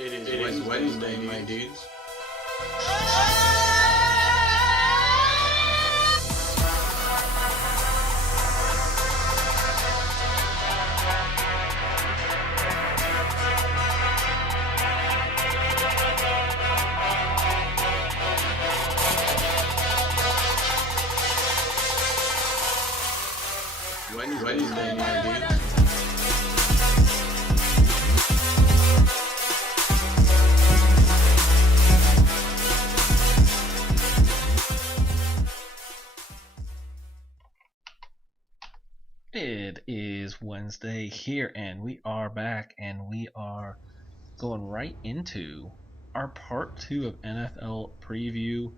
It is Wednesday, my dudes. Wednesday, my dudes. It is Wednesday here, and we are back, and we are going right into our part 2 of NFL preview.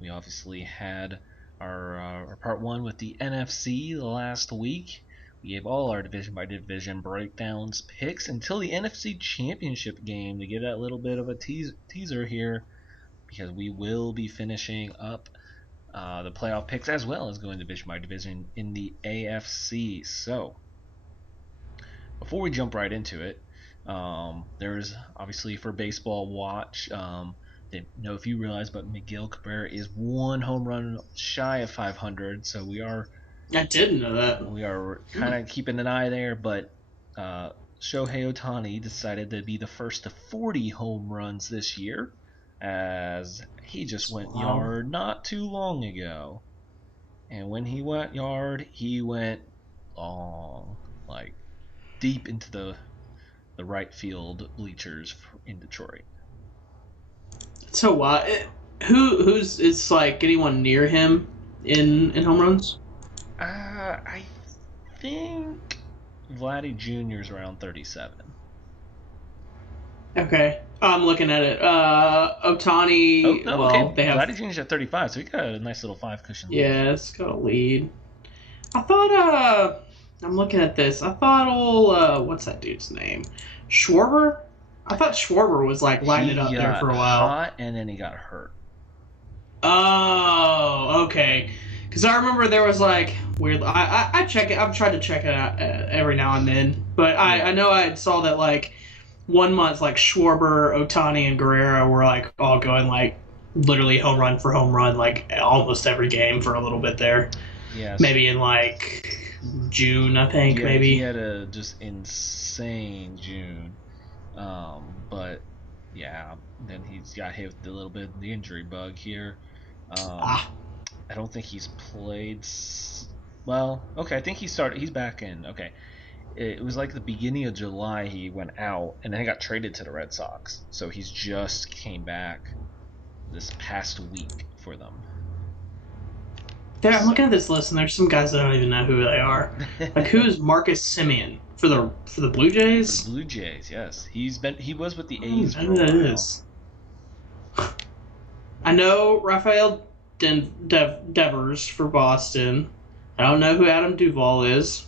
We obviously had our part 1 with the NFC last week. We gave all our division by division breakdowns, picks until the NFC Championship game to give that little bit of a teaser here, because we will be finishing up the playoff picks as well as going division by division in the AFC. So, before we jump right into it, there's obviously for baseball watch. Didn't know if you realize, but Miguel Cabrera is one home run shy of 500. So I didn't know that. We are kind of keeping an eye there, but Shohei Ohtani decided to be the first to 40 home runs this year, as he just went yard not too long ago. And when he went yard, he went long, like deep into the right field bleachers in Detroit. So who's is like anyone near him in home runs? I think Vladdy Jr. is around 37. Okay, I'm looking at it. Ohtani. Okay. They have Vladdy Jr.'s at 35, so he got a nice little 5 cushion. Yeah, it's got a lead. I thought. I'm looking at this. I thought what's that dude's name? Schwarber. I thought Schwarber was like lighting it up there for a while. Hot and then he got hurt. Oh, okay. Because I remember there was like weird. I check it. I've tried to check it out every now and then, but I know I saw that like 1 month like Schwarber, Ohtani, and Guerrero were like all going like literally home run for home run like almost every game for a little bit there. Yes. Maybe in like June, I think. Yeah, maybe he had a just insane June. But yeah, then he's got hit with a little bit of the injury bug here. I don't think he's played. Well, okay, I think he started. He's back in. Okay, it was like the beginning of July he went out, and then he got traded to the Red Sox. So he's just came back this past week for them. I'm looking at this list, and there's some guys that I don't even know who they are. Like, who's Marcus Semien for the Blue Jays? For the Blue Jays, yes. He was with the A's. I know who that is. I know Rafael Devers for Boston. I don't know who Adam Duvall is.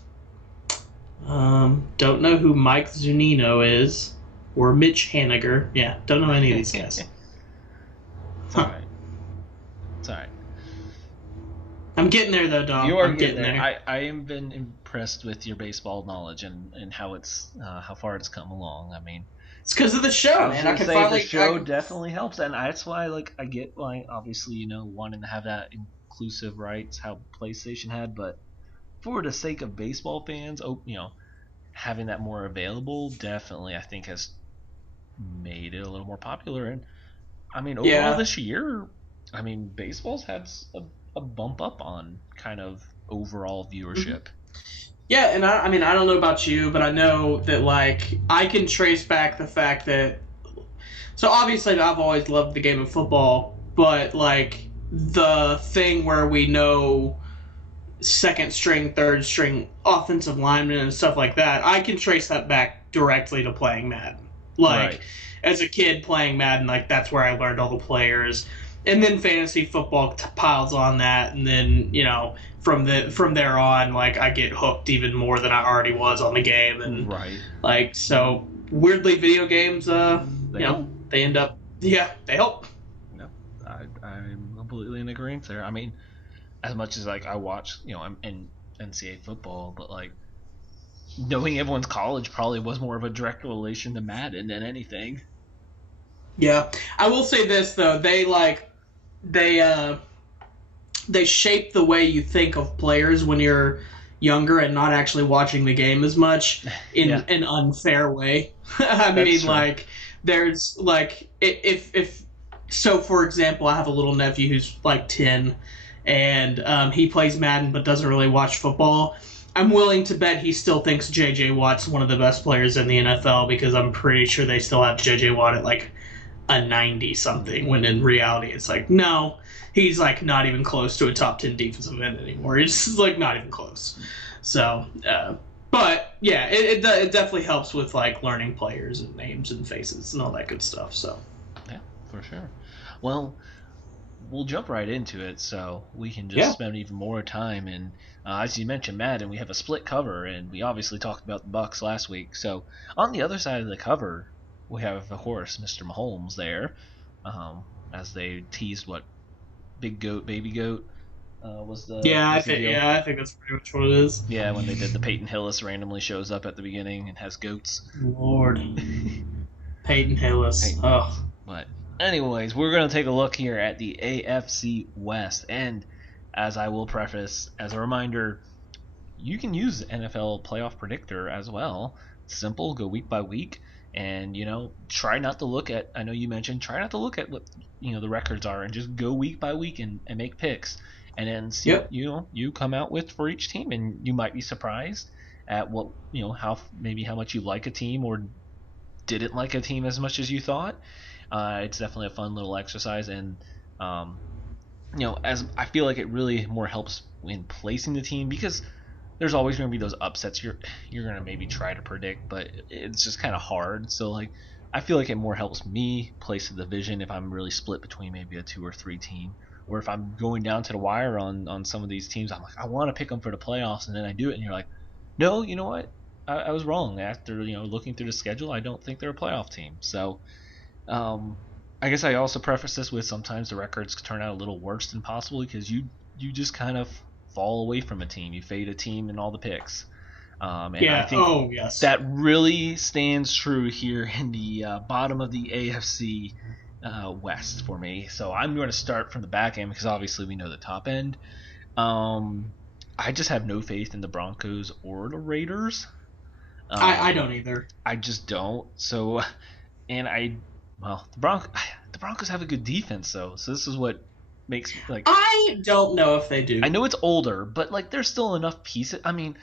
Don't know who Mike Zunino is, or Mitch Haniger. Yeah, don't know any of these guys. It's alright. It's alright. I'm getting there though, Dom. You are I'm getting there. I have been impressed with your baseball knowledge and how far it's come along. I mean, it's because of the show, man. I can finally. The show definitely helps, and that's why I get obviously wanting to have that inclusive rights how PlayStation had, but for the sake of baseball fans, having that more available definitely I think has made it a little more popular. And I mean, overall this year, I mean, baseball's had a bump up on kind of overall viewership. Yeah, and I mean, I don't know about you, but I know that, like, I can trace back the fact that... So, obviously, I've always loved the game of football, but, like, the thing where we know second-string, third-string offensive linemen and stuff like that, I can trace that back directly to playing Madden. Like, right. As a kid playing Madden, like, that's where I learned all the players. And then fantasy football piles on that, and then, from there on, like, I get hooked even more than I already was on the game. And, right. Like, so, weirdly, video games, they end up, they help. No, I'm completely in agreement there. I mean, as much as, like, I watch, I'm in NCAA football, but, like, knowing everyone's college probably was more of a direct relation to Madden than anything. Yeah, I will say this though. They they shape the way you think of players when you're younger and not actually watching the game as much in Yeah, an unfair way. I that's mean, true. like there's like if so for example, I have a little nephew who's like 10 and he plays Madden but doesn't really watch football. I'm willing to bet he still thinks JJ Watt's one of the best players in the NFL because I'm pretty sure they still have JJ Watt at like a 90 something when in reality it's like no, he's like not even close to a top 10 defensive end anymore. It's like not even close. So but yeah, it definitely helps with like learning players and names and faces and all that good stuff. So Yeah, for sure. Well, we'll jump right into it so we can just yeah. spend even more time. And as you mentioned, Madden, we have a split cover, and we obviously talked about the Bucks last week. So on the other side of the cover, we have, of course, Mr. Mahomes there, as they teased what Big Goat, Baby Goat Yeah, was the deal. I think that's pretty much what it is. Yeah, when they did the Peyton Hillis randomly shows up at the beginning and has goats. Lord, Peyton Hillis. Peyton. Oh, But anyways, we're going to take a look here at the AFC West. And as I will preface, as a reminder, you can use NFL Playoff Predictor as well. Simple, go week by week. And, try not to look at, I know you mentioned, try not to look at what, the records are and just go week by week and make picks. And then see yep. what, you come out with for each team. And you might be surprised at what, how much you like a team or didn't like a team as much as you thought. It's definitely a fun little exercise, and as I feel like it really more helps in placing the team because there's always going to be those upsets you're going to maybe try to predict, but it's just kind of hard. So like I feel like it more helps me place a division if I'm really split between maybe a 2 or 3 team, or if I'm going down to the wire on some of these teams. I'm like, I want to pick them for the playoffs, and then I do it, and you're like, no, you know what? I was wrong. After looking through the schedule, I don't think they're a playoff team. So I guess I also preface this with sometimes the records turn out a little worse than possible because you just kind of fall away from a team. You fade a team in all the picks. And Yeah. I think Oh yes. that really stands true here in the bottom of the AFC West for me. So I'm going to start from the back end because obviously we know the top end. I just have no faith in the Broncos or the Raiders. I don't either. I just don't. So, and the Broncos have a good defense though. So this is what makes like I don't know if they do. I know it's older, but like there's still enough pieces. I mean,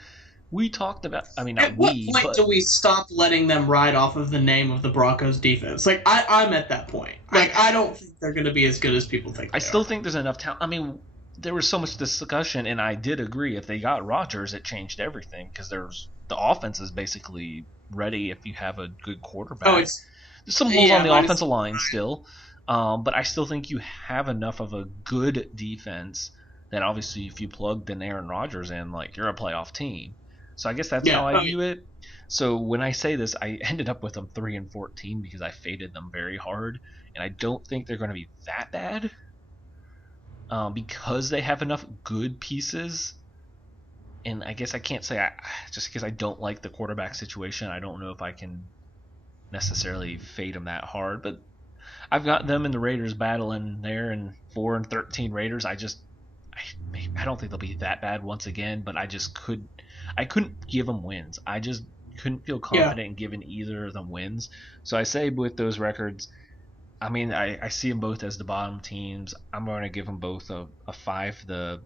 we talked about. I mean, not At what we, point but do we stop letting them ride off of the name of the Broncos defense? Like I'm at that point. Like I don't think they're going to be as good as people think. I they still are. think there's enough talent. I mean, there was so much discussion, and I did agree. If they got Rodgers, it changed everything because the offense is basically ready if you have a good quarterback. Oh, it's There's some holes on the minus offensive line still, but I still think you have enough of a good defense that obviously if you plugged in Aaron Rodgers in, like you're a playoff team. So I guess that's Yeah. how I Oh, view it. So when I say this, I ended up with them 3-14 because I faded them very hard, and I don't think they're going to be that bad because they have enough good pieces. And I guess I can't say just because I don't like the quarterback situation, I don't know if I can necessarily fade them that hard. But I've got them and the Raiders battling there, and 4-13 Raiders. I don't think they'll be that bad once again, but I couldn't give them wins. I just couldn't feel confident in giving either of them wins. So I say with those records, I mean, I see them both as the bottom teams. I'm going to give them both a 5 to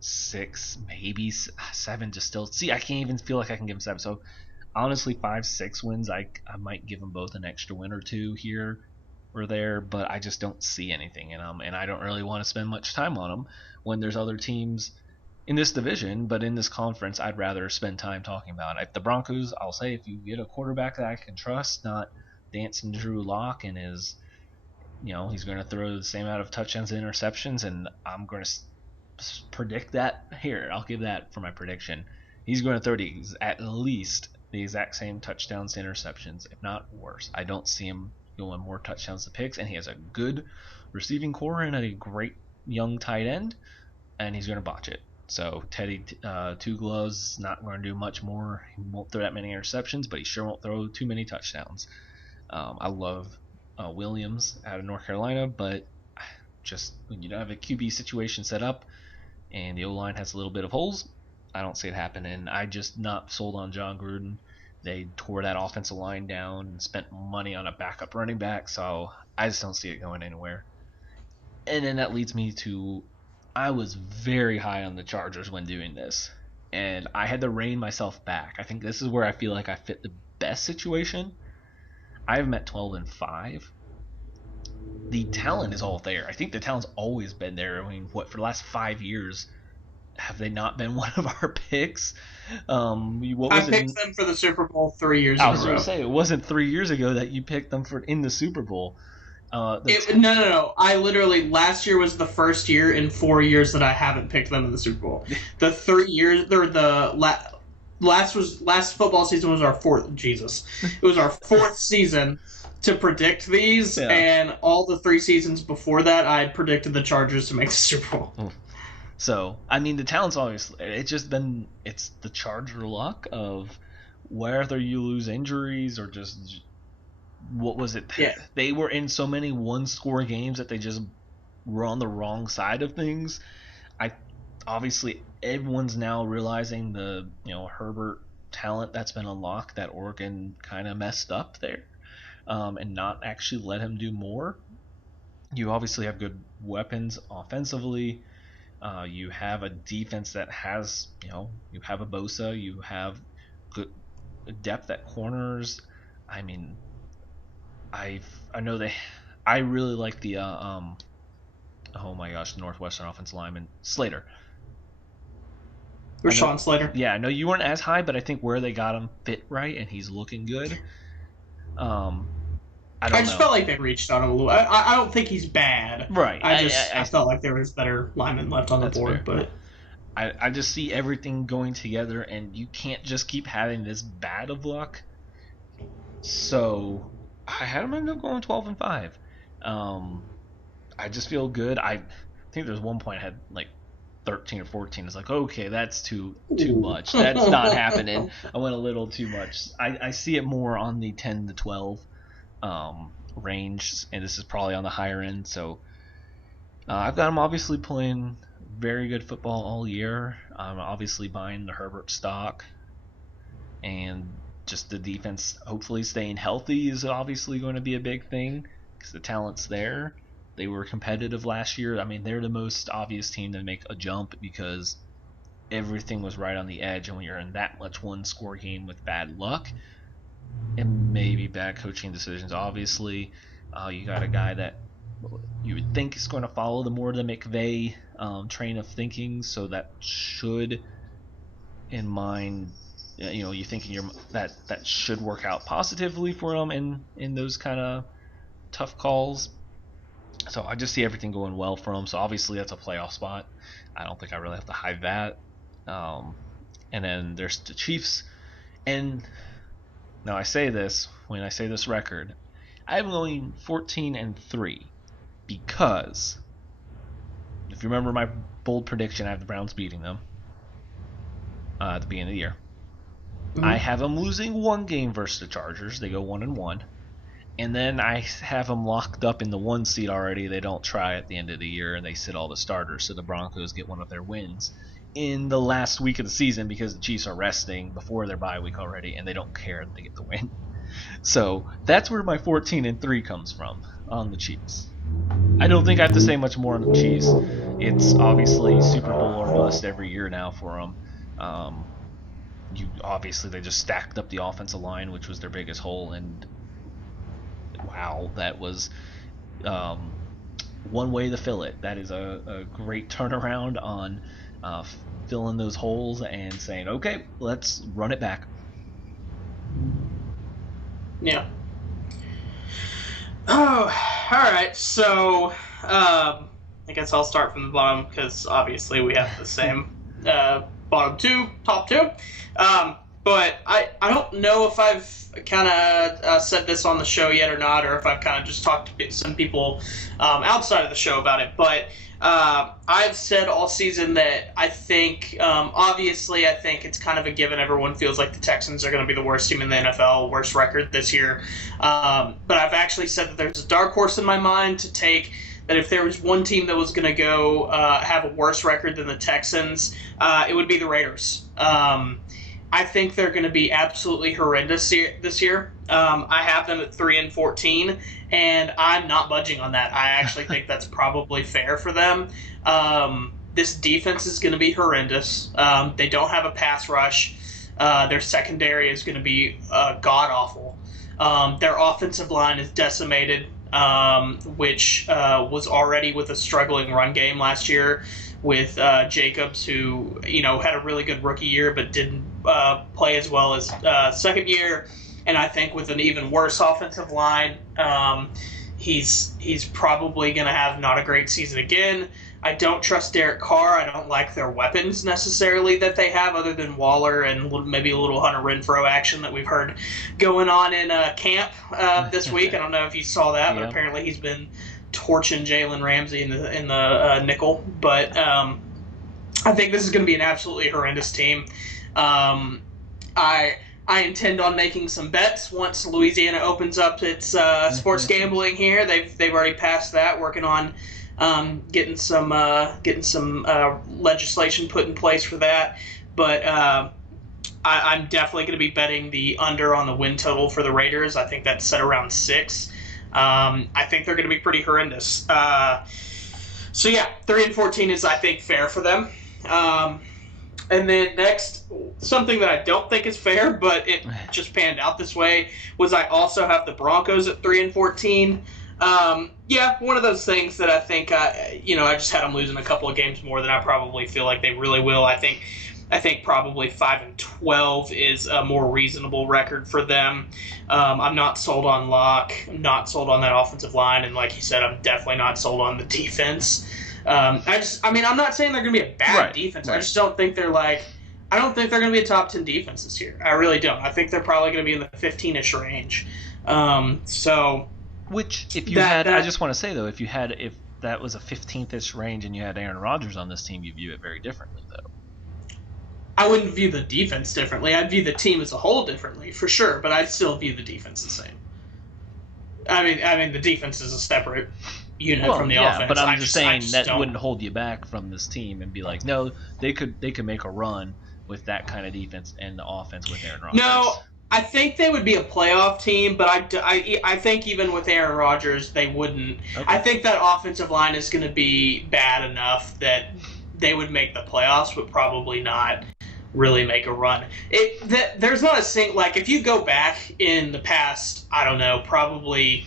6, maybe 7 to still. See, I can't even feel like I can give them 7. So honestly, 5-6 wins, I might give them both an extra win or two here or there, but I just don't see anything in them, and I don't really want to spend much time on them when there's other teams in this division, but in this conference, I'd rather spend time talking about it. The Broncos, I'll say, if you get a quarterback that I can trust, not dancing Drew Lock and he's going to throw the same amount of touchdowns and interceptions, and I'm going to predict that here. I'll give that for my prediction. He's going to throw at least the exact same touchdowns to interceptions, if not worse. I don't see him going more touchdowns to picks, and he has a good receiving core and a great young tight end, and he's going to botch it. So Teddy Two Gloves not going to do much more. He won't throw that many interceptions, but he sure won't throw too many touchdowns. I love Williams out of North Carolina, but just when you don't have a QB situation set up and the O-line has a little bit of holes, I don't see it happening. I just not sold on John Gruden. They tore that offensive line down and spent money on a backup running back, so I just don't see it going anywhere. And then that leads me to, I was very high on the Chargers when doing this, and I had to rein myself back. I think this is where I feel like I fit the best situation. I have them at 12-5. The talent is all there. I think the talent's always been there. I mean, for the last 5 years, have they not been one of our picks? I picked them for the Super Bowl 3 years I in was a going row. to say, it wasn't 3 years ago that you picked them in the Super Bowl. No. I literally, last year was the first year in 4 years that I haven't picked them in the Super Bowl. The 3 years, or last football season was our fourth. Jesus, it was our fourth season to predict these, and all the 3 seasons before that, I had predicted the Chargers to make the Super Bowl. So, I mean, the talent's obviously, it's the Charger luck of whether you lose injuries or just, what was it? Yeah. They were in so many one-score games that they just were on the wrong side of things. Obviously, everyone's now realizing the, Herbert talent that's been unlocked, that Oregon kind of messed up there, and not actually let him do more. You obviously have good weapons offensively. You have a defense that has, you have a Bosa, you have good depth at corners. I mean, I really like the oh my gosh, Northwestern offensive lineman Slater. Rashawn Slater. Yeah, I know you weren't as high, but I think where they got him fit right, and he's looking good. I just felt like they reached on him a little. I don't think he's bad. Right. I felt like there was better linemen left on the board, fair. But I just see everything going together, and you can't just keep having this bad of luck. So I had them end up going 12-5. I just feel good. I think there's one point I had like 13 or 14. It's like, okay, that's too much. That's not happening. I went a little too much. I see it more on the 10 to 12 range, and this is probably on the higher end. So I've got them obviously playing very good football all year. I'm obviously buying the Herbert stock, and just the defense hopefully staying healthy is obviously going to be a big thing because the talent's there. They were competitive last year. I mean, they're the most obvious team to make a jump because everything was right on the edge, and when you're in that much one-score game with bad luck and maybe bad coaching decisions, obviously, you got a guy that you would think is going to follow the McVay train of thinking, so that should, in mind, you think that should work out positively for him in those kind of tough calls. So I just see everything going well for him. So obviously that's a playoff spot. I don't think I really have to hide that. And then there's the Chiefs. And now I say this, when I say this record, I'm going 14-3 because if you remember my bold prediction, I have the Browns beating them at the beginning of the year. Mm-hmm. I have them losing one game versus the Chargers. They go 1-1. And then I have them locked up in the 1 seed already. They don't try at the end of the year, and they sit all the starters. So the Broncos get one of their wins in the last week of the season because the Chiefs are resting before their bye week already, and they don't care that they get the win. So that's where my 14-3 comes from on the Chiefs. I don't think I have to say much more on the Chiefs. It's obviously Super Bowl or bust every year now for them. Obviously they just stacked up the offensive line, which was their biggest hole, and wow, that was one way to fill it. That is a great turnaround on filling those holes and saying, okay, let's run it back. Yeah. Oh, all right. So I guess I'll start from the bottom because obviously we have the same top two. but I don't know if I've kind of said this on the show yet or not, or if I've kind of just talked to some people outside of the show about it. But I've said all season that I think, obviously, I think it's kind of a given. Everyone feels like the Texans are going to be the worst team in the NFL, worst record this year. But I've actually said that there's a dark horse in my mind to take, that if there was one team that was going to go have a worse record than the Texans, it would be the Raiders. I think they're going to be absolutely horrendous this year. I have them at 3-14, and I'm not budging on that. I actually think that's probably fair for them. This defense is going to be horrendous. They don't have a pass rush. Their secondary is going to be god-awful. Their offensive line is decimated, which was already with a struggling run game last year with Jacobs, who had a really good rookie year but didn't play as well as second year. And I think with an even worse offensive line, he's probably going to have not a great season again. I don't trust Derek Carr. I don't like their weapons necessarily that they have, other than Waller and maybe a little Hunter Renfrow action that we've heard going on in camp this week. I don't know if you saw that, but apparently he's been torching Jalen Ramsey in the nickel. But I think this is going to be an absolutely horrendous team. I intend on making some bets once Louisiana opens up its sports gambling here. They've already passed that, working on getting some legislation put in place for that. But I'm definitely going to be betting the under on the win total for the Raiders. I think that's set around 6. I think they're going to be pretty horrendous. So yeah, 3-14 is, I think, fair for them. And then next, something that I don't think is fair, but it just panned out this way, was I also have the Broncos at 3-14. Yeah, one of those things that I think, I just had them losing a couple of games more than I probably feel like they really will. I think probably 5-12 is a more reasonable record for them. I'm not sold on Locke. I'm not sold on that offensive line, and like you said, I'm definitely not sold on the defense. I'm not saying they're going to be a bad defense. Right. I just don't think they're I don't think they're going to be a top 10 defense this year. I really don't. I think they're probably going to be in the 15-ish range. Which, if you had, I just want to say though, if that was a 15th-ish range and you had Aaron Rodgers on this team, you view it very differently though. I wouldn't view the defense differently. I'd view the team as a whole differently, for sure, but I'd still view the defense the same. I mean, the defense is a separate unit from the offense. But I'm just saying that wouldn't hold you back from this team and be like, no, they could make a run with that kind of defense and the offense with Aaron Rodgers. No, I think they would be a playoff team, but I think even with Aaron Rodgers, they wouldn't. Okay. I think that offensive line is going to be bad enough that they would make the playoffs, but probably not really make a run. There's not a single, if you go back in the past, I don't know, probably,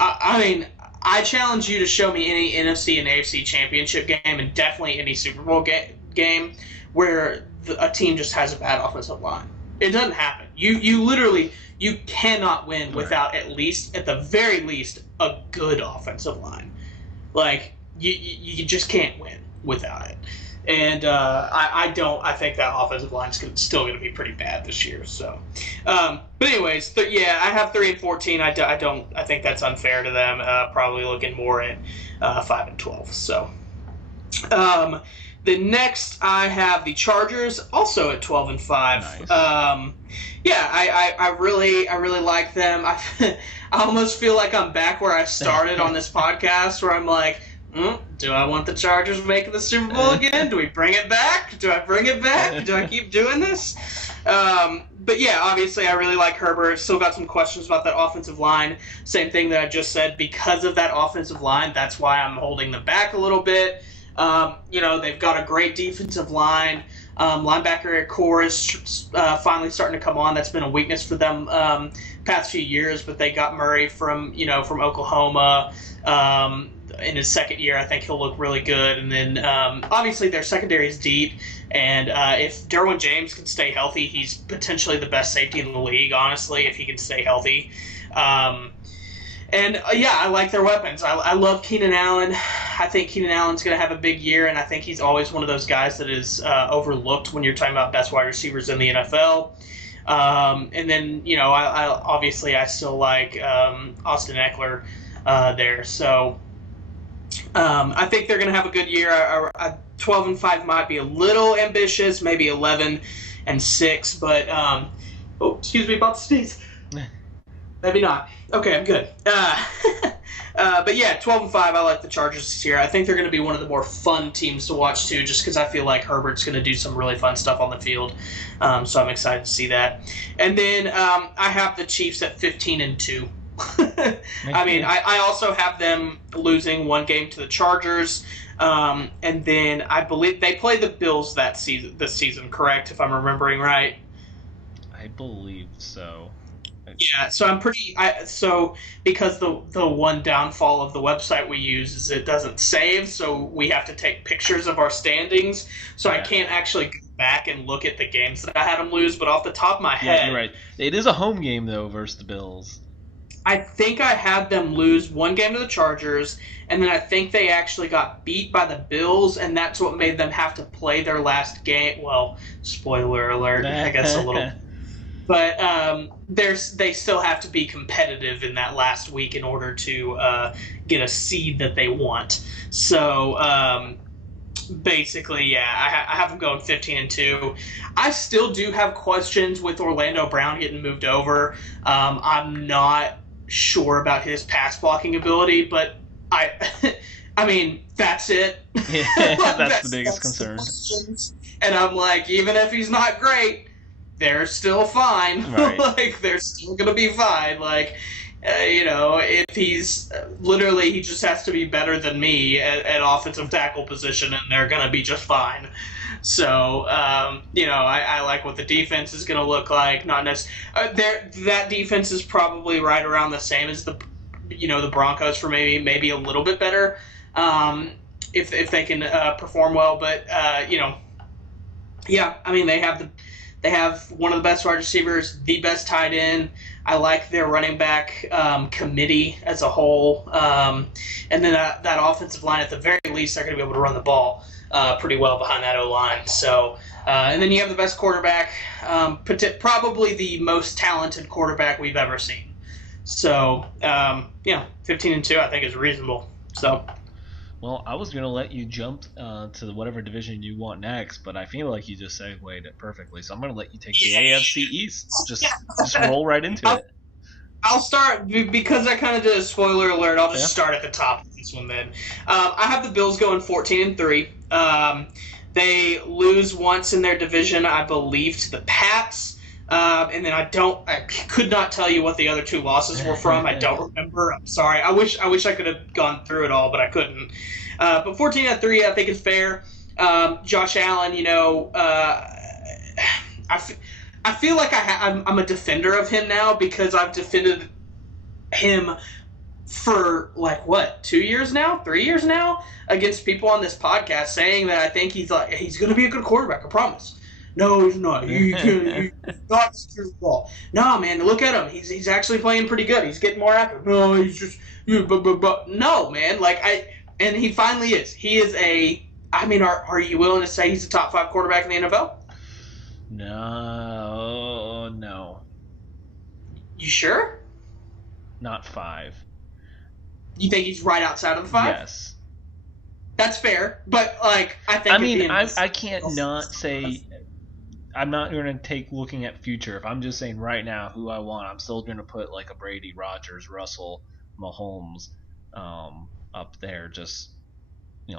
I challenge you to show me any NFC and AFC championship game, and definitely any Super Bowl game where a team just has a bad offensive line. It doesn't happen. You literally, you cannot win without at the very least, a good offensive line. You just can't win without it. And I think that offensive line is still going to be pretty bad this year. So, but anyways, I have 3-14. I think that's unfair to them. Probably looking more at 5-12. So, the next I have the Chargers, also at 12-5. Nice. I really like them. I almost feel like I'm back where I started on this podcast, where I'm like, do I want the Chargers making the Super Bowl again? Do we bring it back? Do I bring it back? Do I keep doing this? But yeah, obviously I really like Herbert. Still got some questions about that offensive line. Same thing that I just said. Because of that offensive line, that's why I'm holding them back a little bit. They've got a great defensive line. Linebacker core is finally starting to come on. That's been a weakness for them past few years, but they got Murray from Oklahoma. In his second year, I think he'll look really good. And then, obviously, their secondary is deep. And if Derwin James can stay healthy, he's potentially the best safety in the league, honestly, if he can stay healthy. And And yeah, I like their weapons. I love Keenan Allen. I think Keenan Allen's going to have a big year, and I think he's always one of those guys that is overlooked when you're talking about best wide receivers in the NFL. And then, I obviously I still like Austin Eckler there. So I think they're going to have a good year. 12-5 might be a little ambitious, maybe 11-6, but excuse me, about to sneeze. Maybe not. Okay, I'm good. But yeah, 12-5. I like the Chargers this year. I think they're going to be one of the more fun teams to watch too, just because I feel like Herbert's going to do some really fun stuff on the field. So I'm excited to see that. And then I have the Chiefs at 15-2. I mean, I also have them losing one game to the Chargers, and then I believe they play the Bills this season, correct? If I'm remembering right. I believe so. Yeah, so because the one downfall of the website we use is it doesn't save, so we have to take pictures of our standings. So yeah. I can't actually go back and look at the games that I had them lose, but off the top of my head, you're right. It is a home game though versus the Bills. I think I had them lose one game to the Chargers, and then I think they actually got beat by the Bills, and that's what made them have to play their last game. Well, spoiler alert, I guess a little. But they still have to be competitive in that last week in order to get a seed that they want. So basically, yeah, I have them going 15-2. I still do have questions with Orlando Brown getting moved over. I'm not sure about his pass blocking ability, but I mean, that's it. Yeah, that's the biggest concern. And I'm like, even if he's not great, they're still fine. Right. Like, they're still going to be fine. Like, if he's literally, he just has to be better than me at offensive tackle position, and they're going to be just fine. So, I like what the defense is going to look like. Not necessarily that defense is probably right around the same as the Broncos for maybe a little bit better, if they can perform well. But yeah, I mean they have one of the best wide receivers, the best tight end. I like their running back committee as a whole, and then that offensive line at the very least they're going to be able to run the ball pretty well behind that O-line. So, and then you have the best quarterback, probably the most talented quarterback we've ever seen. So, 15-2 I think is reasonable. So. Well, I was going to let you jump to whatever division you want next, but I feel like you just segued it perfectly. So I'm going to let you take the AFC East. Just roll right into it. I'll start, because I kind of did a spoiler alert, I'll just start at the top of this one then. I have the Bills going 14-3. They lose once in their division, I believe, to the Pats. And then I could not tell you what the other two losses were from. I don't remember. I'm sorry. I wish I could have gone through it all, but I couldn't. But 14-3, I think is fair. Josh Allen, I feel like I'm a defender of him now because I've defended him for 2 years now, 3 years now against people on this podcast saying that I think he's going to be a good quarterback. I promise. No, he's not. He's not secure the ball. No, man, look at him. He's actually playing pretty good. He's getting more accurate. No, he's just no, man. And he finally is. He is are you willing to say he's a top 5 quarterback in the NFL? No. You sure? Not 5. You think he's right outside of the 5? Yes. That's fair, but I think. I mean, I can't not say. I'm not going to take looking at future. If I'm just saying right now who I want, I'm still going to put a Brady, Rodgers, Russell, Mahomes up there. Just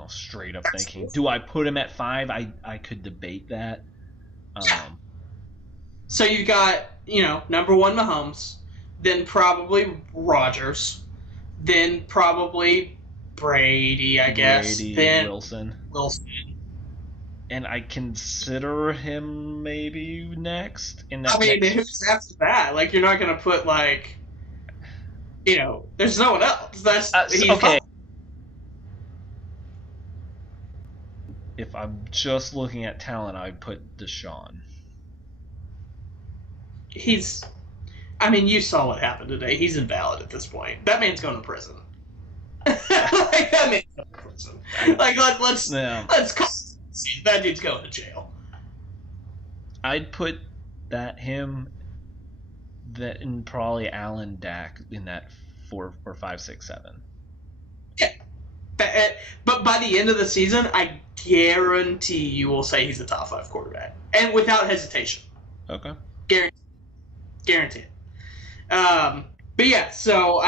straight up thinking. Do I put him at 5? I could debate that. So you've got number 1 Mahomes, then probably Rodgers, then probably Brady, I guess. Then Wilson. And I consider him maybe next in that. Who's after that? You're not gonna put there's no one else. That's okay. If I'm just looking at talent, I'd put Deshaun. I mean, you saw what happened today. He's invalid at this point. That man's going to prison. Like, that man's going to prison. Like, let's call that dude's going to jail. I'd put him and probably Alan Dak in that 4 or 5, 6, 7. Yeah. But by the end of the season, I guarantee you will say he's a top 5 quarterback. And without hesitation. Okay. Guarantee it. But yeah, so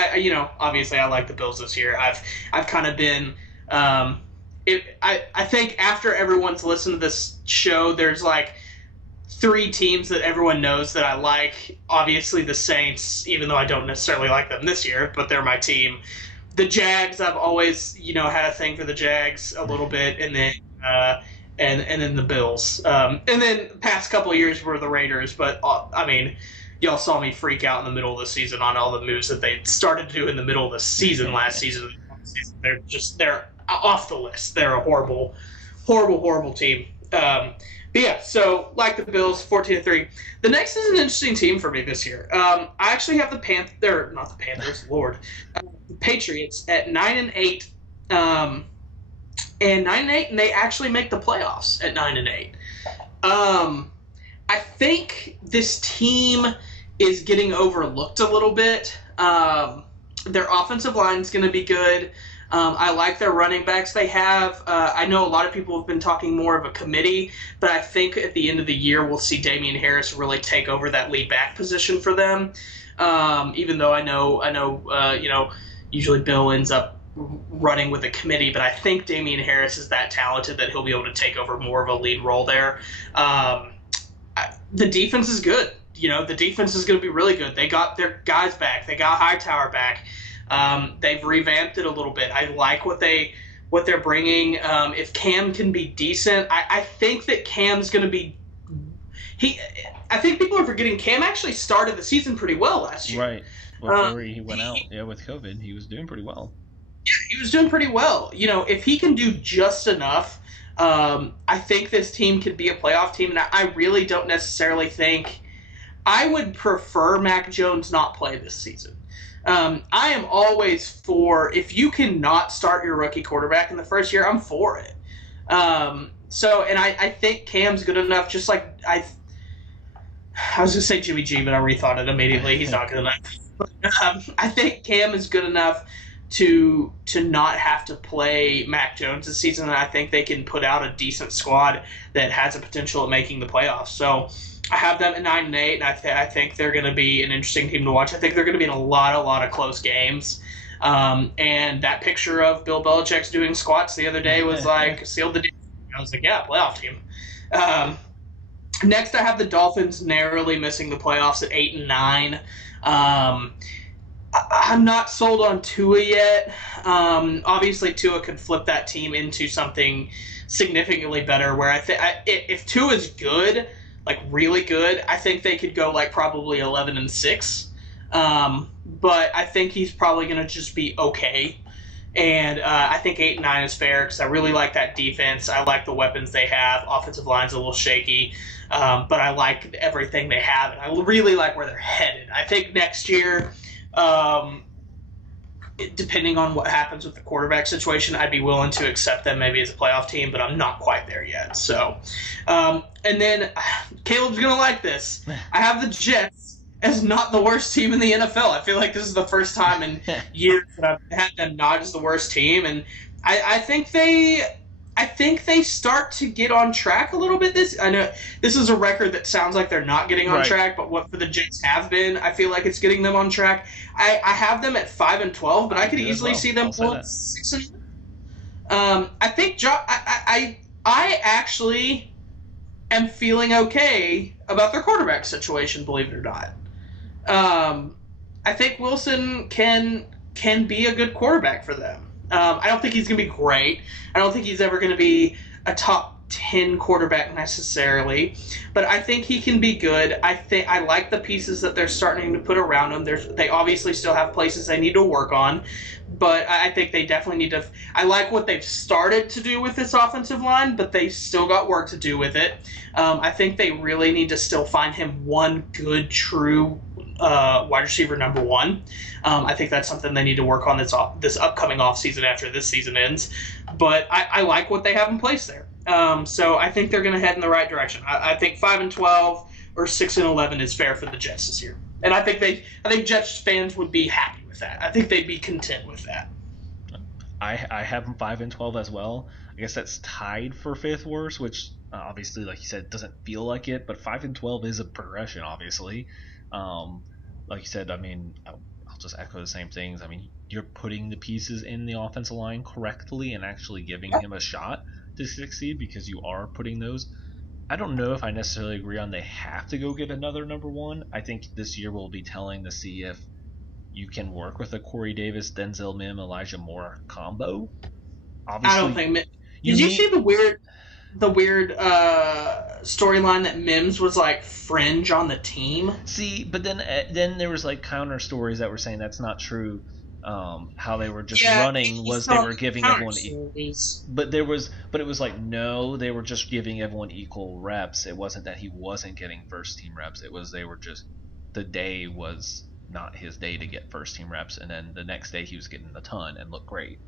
obviously I like the Bills this year. I've kind of been I think after everyone's listened to this show, there's like 3 teams that everyone knows that I like. Obviously the Saints, even though I don't necessarily like them this year, but they're my team. The Jags, I've always, had a thing for the Jags a little bit, and then and then the Bills. And then past couple of years were the Raiders, but y'all saw me freak out in the middle of the season on all the moves that they started to do in the middle of the season last season. They're off the list. They're a horrible, horrible, horrible team. But yeah, so like the Bills, 14-3. The next is an interesting team for me this year. I actually have the Patriots at 9-8, and 9-8, and they actually make the playoffs at 9-8. I think this team is getting overlooked a little bit. Their offensive line is going to be good. I like their running backs they have. I know a lot of people have been talking more of a committee, but I think at the end of the year we'll see Damian Harris really take over that lead back position for them. Even though I know, usually Bill ends up running with a committee, but I think Damian Harris is that talented that he'll be able to take over more of a lead role there. The defense is good. The defense is going to be really good. They got their guys back. They got Hightower back. They've revamped it a little bit. I like what they're bringing. If Cam can be decent, I think that Cam's going to be. I think people are forgetting Cam actually started the season pretty well last year. Right. Before he went out, with COVID, he was doing pretty well. Yeah, he was doing pretty well. If he can do just enough. I think this team could be a playoff team, and I really don't necessarily think I would prefer Mac Jones not play this season. I am always for, if you cannot start your rookie quarterback in the first year, I'm for it. And I think Cam's good enough, just like I was going to say Jimmy G, but I rethought it immediately. He's not good enough. I think Cam is good enough to not have to play Mac Jones this season, and I think they can put out a decent squad that has a potential of making the playoffs. So I have them at 9-8, and I think they're going to be an interesting team to watch. I think they're going to be in a lot of close games. And that picture of Bill Belichick's doing squats the other day was like sealed the deal. I was like, yeah, playoff team. Next, I have the Dolphins narrowly missing the playoffs at 8-9. I'm not sold on Tua yet. Obviously, Tua could flip that team into something significantly better. Where I think if Tua is good, like really good, I think they could go like probably 11-6. But I think he's probably going to just be okay. And I think 8-9 is fair because I really like that defense. I like the weapons they have. Offensive line's a little shaky, but I like everything they have, and I really like where they're headed. I think next year, depending on what happens with the quarterback situation, I'd be willing to accept them maybe as a playoff team, but I'm not quite there yet. So, and then Caleb's going to like this. I have the Jets as not the worst team in the NFL. I feel like this is the first time in years that I've had them not as the worst team, and I think they start to get on track a little bit. I know this is a record that sounds like they're not getting on track, but what for the Jets have been, I feel like it's getting them on track. I have them at 5-12, but I could easily see them pulling 6. I think I actually am feeling okay about their quarterback situation, believe it or not. I think Wilson can be a good quarterback for them. I don't think he's going to be great. I don't think he's ever going to be a top 10 quarterback necessarily, but I think he can be good. I like the pieces that they're starting to put around him. They obviously still have places they need to work on, but I think they definitely need to. I like what they've started to do with this offensive line, but they still got work to do with it. I think they really need to still find him one good, true wide receiver number one. I think that's something they need to work on this upcoming offseason after this season ends. But I like what they have in place there. So I think they're going to head in the right direction. I think 5-12 or 6-11 is fair for the Jets this year, and I think Jets fans would be happy with that. I think they'd be content with that. I have them 5-12 as well. I guess that's tied for fifth worst, which obviously, like you said, doesn't feel like it. But 5-12 is a progression, obviously. Like you said, I mean, I'll just echo the same things. I mean, you're putting the pieces in the offensive line correctly and actually giving him a shot to succeed because you are putting those. I don't know if I necessarily agree on they have to go get another number one. I think this year will be telling to see if you can work with a Corey Davis, Denzel Mims, Elijah Moore combo. Obviously, I don't think. Did you see the weird storyline that Mims was like fringe on the team? See, but then there was like counter stories that were saying that's not true. How they were just running was they were giving everyone, but it was like no, they were just giving everyone equal reps. It wasn't that he wasn't getting first team reps. It was they were just the day was not his day to get first team reps, and then the next day he was getting a ton and looked great.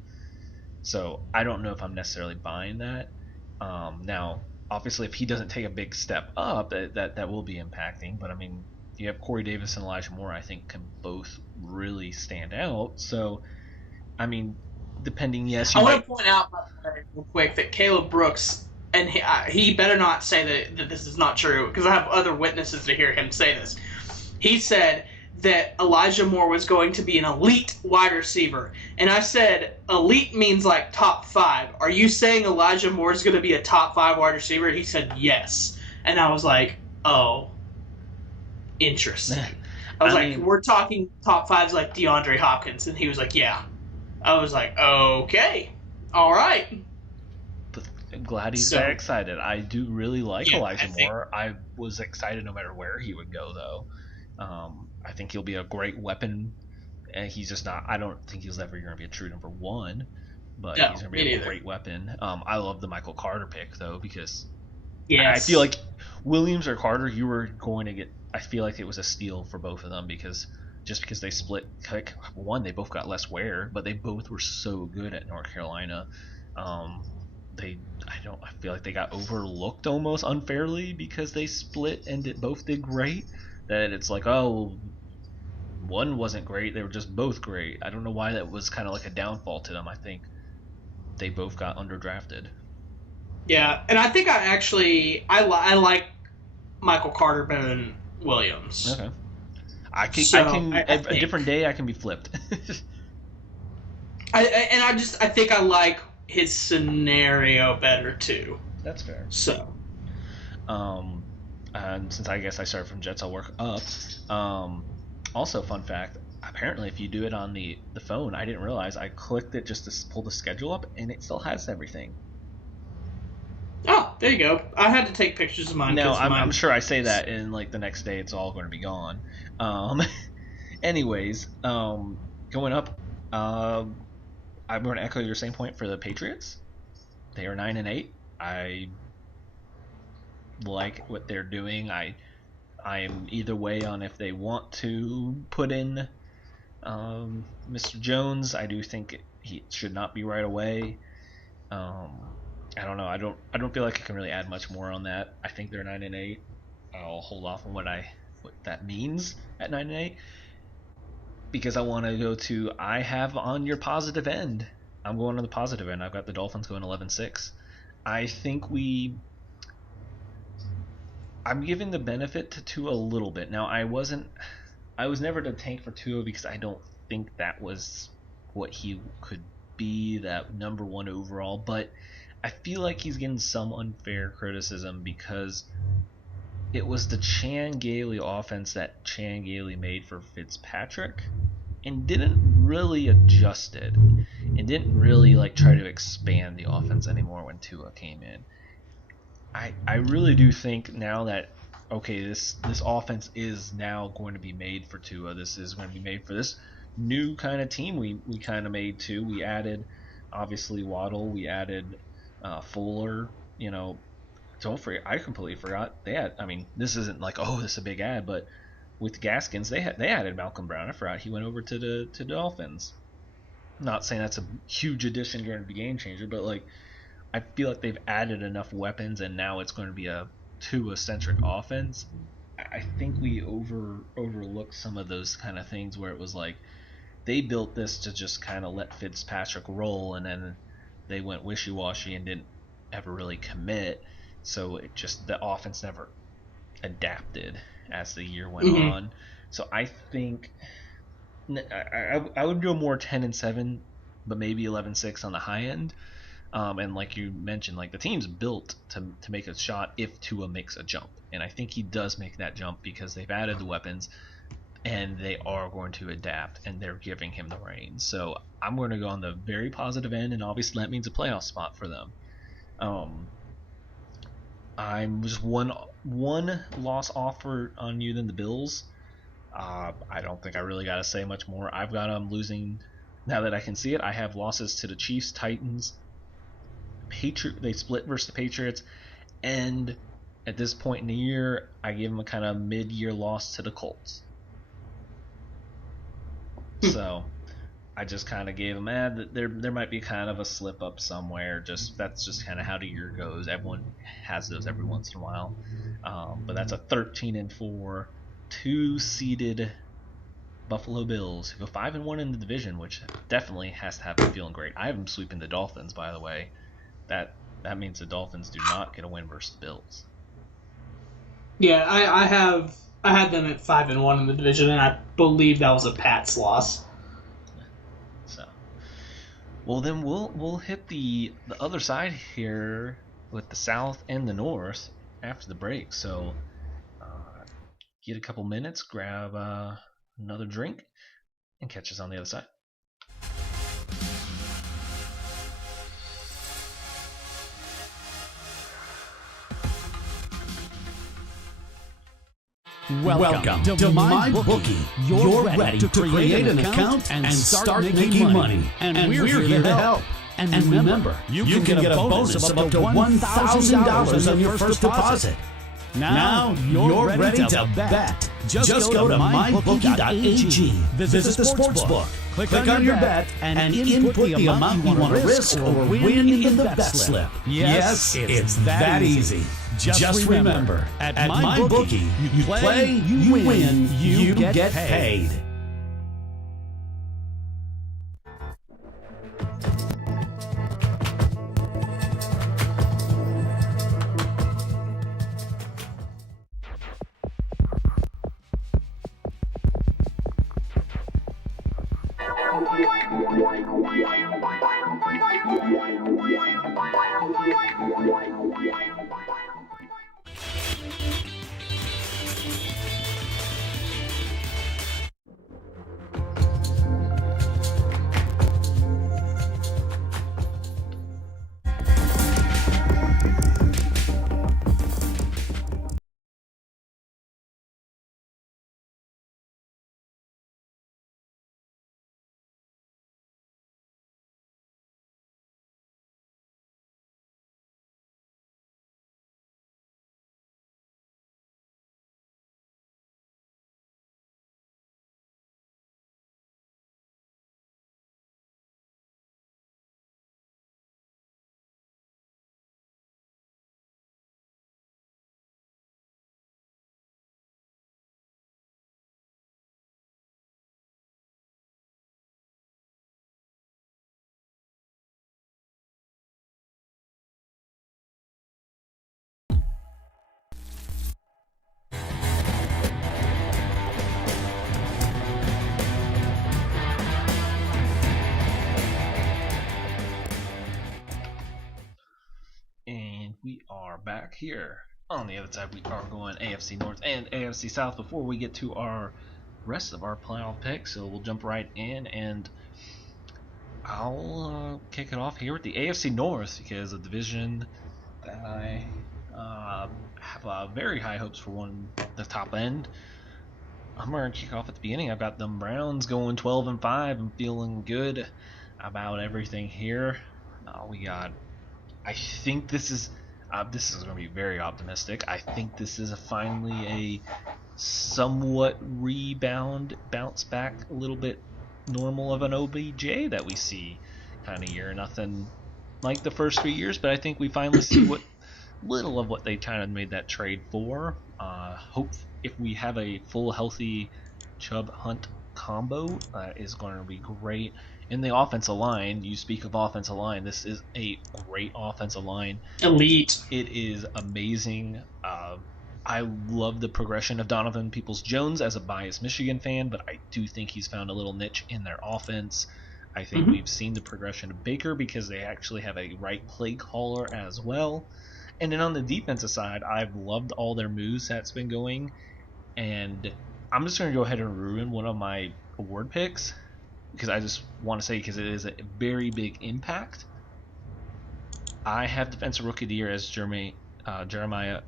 So I don't know if I'm necessarily buying that. Now, obviously, if he doesn't take a big step up, that will be impacting. But I mean, you have Corey Davis and Elijah Moore, I think, can both really stand out. So, I mean, depending, yes. I want to point out real quick that Caleb Brooks, and he better not say that this is not true, because I have other witnesses to hear him say this. He said that Elijah Moore was going to be an elite wide receiver. And I said, elite means like top 5. Are you saying Elijah Moore is going to be a top 5 wide receiver? And he said, yes. And I was like, oh, interesting. I was like, we're talking top 5s like DeAndre Hopkins. And he was like, yeah. I was like, okay. All right. I'm glad he's that excited. I do really like Elijah Moore. I was excited no matter where he would go, though. I think he'll be a great weapon, and he's just not. I don't think he's ever going to be a true number one, but he's going to be a great weapon. I love the Michael Carter pick though, because I feel like Williams or Carter, you were going to get. I feel like it was a steal for both of them because they split. One, they both got less wear, but they both were so good at North Carolina. I feel like they got overlooked almost unfairly because they split and both did great. That it's like, oh, one wasn't great, they were just both great. I don't know why that was kind of like a downfall to them. I think they both got underdrafted. Yeah, and I think I like Michael Carter better than Williams. Okay. I can a different day I can be flipped. I think I like his scenario better too. That's fair. So. And since I guess I started from Jets, I'll work up. Also, fun fact, apparently if you do it on the phone, I didn't realize, I clicked it just to pull the schedule up, and it still has everything. Oh, there you go. I had to take pictures of mine. No, I'm sure I say that, and like the next day it's all going to be gone. Anyways, going up, I'm going to echo your same point for the Patriots. They are 9-8. I like what they're doing. I am either way on if they want to put in Mr. Jones. I do think he should not be right away. I don't know. I don't feel like I can really add much more on that. I think they're 9-8. I'll hold off on what that means at 9-8 because I want to go to. I have on your positive end. I'm going on the positive end. I've got the Dolphins going 11-6. I think I'm giving the benefit to Tua a little bit. Now, I was never the tank for Tua because I don't think that was what he could be, that number one overall, but I feel like he's getting some unfair criticism because it was the Chan Gailey offense that Chan Gailey made for Fitzpatrick and didn't really adjust it and didn't really try to expand the offense anymore when Tua came in. I really do think now that, okay, this offense is now going to be made for Tua. This is going to be made for this new kind of team we kind of made too. We added, obviously, Waddle. We added Fuller. Don't forget, I completely forgot. They had, this isn't like, oh, this is a big ad, but with Gaskins, they added Malcolm Brown. I forgot he went over to the Dolphins. I'm not saying that's a huge addition going to be game changer, but like I feel like they've added enough weapons, and now it's going to be a Tua-centric offense. I think we overlooked some of those kind of things where it was like they built this to just kind of let Fitzpatrick roll, and then they went wishy-washy and didn't ever really commit. So it just the offense never adapted as the year went on. So I think I would go more 10-7, but maybe 11-6 on the high end. And like you mentioned, like the team's built to make a shot if Tua makes a jump, and I think he does make that jump because they've added the weapons, and they are going to adapt, and they're giving him the reins. So I'm going to go on the very positive end, and obviously that means a playoff spot for them. I'm just one loss off on you than the Bills. I don't think I really got to say much more. I've got them losing. Now that I can see it, I have losses to the Chiefs, Titans, they split versus the Patriots, and at this point in the year, I give them a kind of mid-year loss to the Colts. So I just kind of gave them that there might be kind of a slip up somewhere. That's just kind of how the year goes. Everyone has those every once in a while, but that's a 13-4, 2-seeded Buffalo Bills who go 5-1 in the division, which definitely has to have them feeling great. I have them sweeping the Dolphins, by the way. That means the Dolphins do not get a win versus the Bills. Yeah, I had them at 5-1 in the division, and I believe that was a Pats loss. So, well then we'll hit the other side here with the South and the North after the break. So, get a couple minutes, grab another drink, and catch us on the other side. Welcome to MyBookie. You're ready to create an account and start making money. And we're here to help. And remember, you can get a bonus of up to $1,000 on your first deposit. Now you're ready to bet. Just go to mybookie.ag. Visit the sportsbook. Click on your bet and input the amount you want to risk or win in the bet slip. Yes, it's that easy. Just remember, at MyBookie, you play, you win, you get paid. We are back here. On the other side, we are going AFC North and AFC South before we get to our rest of our playoff picks. So we'll jump right in, and I'll kick it off here with the AFC North because a division that I have very high hopes for the top end. I'm going to kick off at the beginning. I've got them Browns going 12-5. I'm feeling good about everything here. I think this is This is going to be very optimistic. I think this is finally a somewhat bounce back, a little bit normal of an OBJ that we see kind of year. Nothing like the first 3 years, but I think we finally see what little of what they kind of made that trade for. Hope if we have a full healthy Chubb Hunt combo is going to be great. In the offensive line, you speak of offensive line, this is a great offensive line. Elite. It is amazing. I love the progression of Donovan Peoples-Jones as a biased Michigan fan, but I do think he's found a little niche in their offense. I think we've seen the progression of Baker because they actually have a right play caller as well. And then on the defensive side, I've loved all their moves that's been going. And I'm just going to go ahead and ruin one of my award picks because I just want to say because it is a very big impact. I have Defensive Rookie of the Year as Jeremiah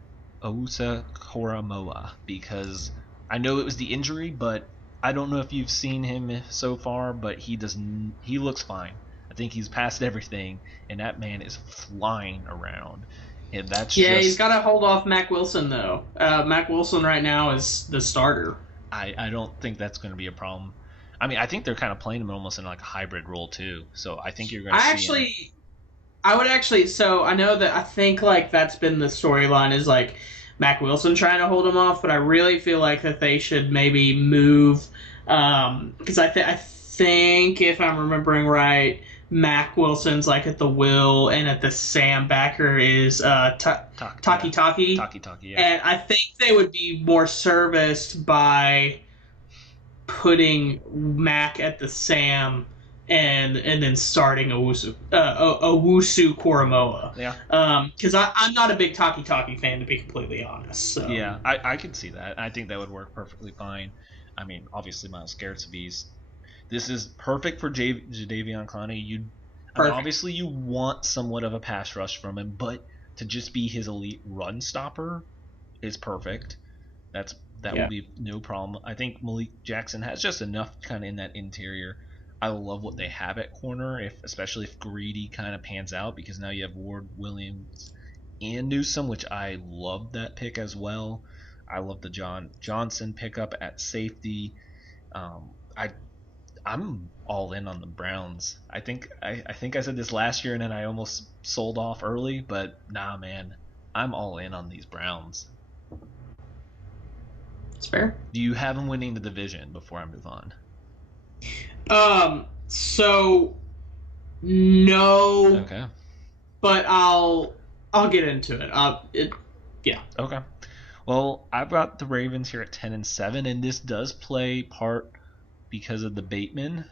Owusu-Koramoah because I know it was the injury, but I don't know if you've seen him so far, but he looks fine. I think he's past everything, and that man is flying around. And that's he's got to hold off Mac Wilson, though. Mac Wilson right now is the starter. I don't think that's going to be a problem. I mean, I think they're kind of playing him almost in like a hybrid role, too. So I think you're going to see So I know that I think like that's been the storyline is like Mac Wilson trying to hold him off, but I really feel like that they should maybe move because I think if I'm remembering right, Mac Wilson's like at the Will and at the Sam backer is Taki. Yeah. And I think they would be more serviced by putting Mac at the Sam and then starting Owusu-Koramoah. Yeah. Because I'm not a big Taki fan, to be completely honest. So. Yeah, I could see that. I think that would work perfectly fine. I mean, obviously, Myles Garrett's a beast. This is perfect for Jadeveon Clowney. Obviously, you want somewhat of a pass rush from him, but to just be his elite run stopper is perfect. That will be no problem. I think Malik Jackson has just enough kind of in that interior. I love what they have at corner, especially if Greedy kind of pans out, because now you have Ward, Williams, and Newsome, which I love that pick as well. I love the John Johnson pickup at safety. I'm all in on the Browns. I think I said this last year, and then I almost sold off early, but nah, man, I'm all in on these Browns. It's fair. Do you have them winning the division before I move on? So no. Okay. But I'll get into it. Yeah. Okay. Well, I've got the Ravens here at 10-7, and this does play part because of the Bateman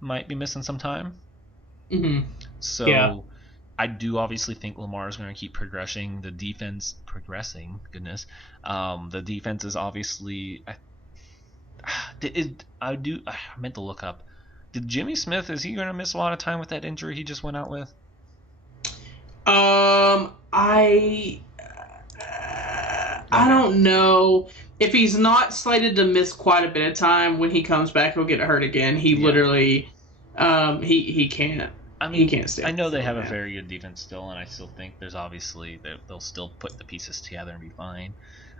might be missing some time. Mm-hmm. So yeah. I do obviously think Lamar is going to keep progressing. The defense progressing. Goodness. The defense is obviously. I meant to look up. Did Jimmy Smith, is he going to miss a lot of time with that injury he just went out with? I don't know. If he's not slated to miss quite a bit of time, when he comes back, he'll get hurt again. He literally, he can't. I mean, he can't stay. I know they have a very good defense still, and I still think there's obviously they'll still put the pieces together and be fine.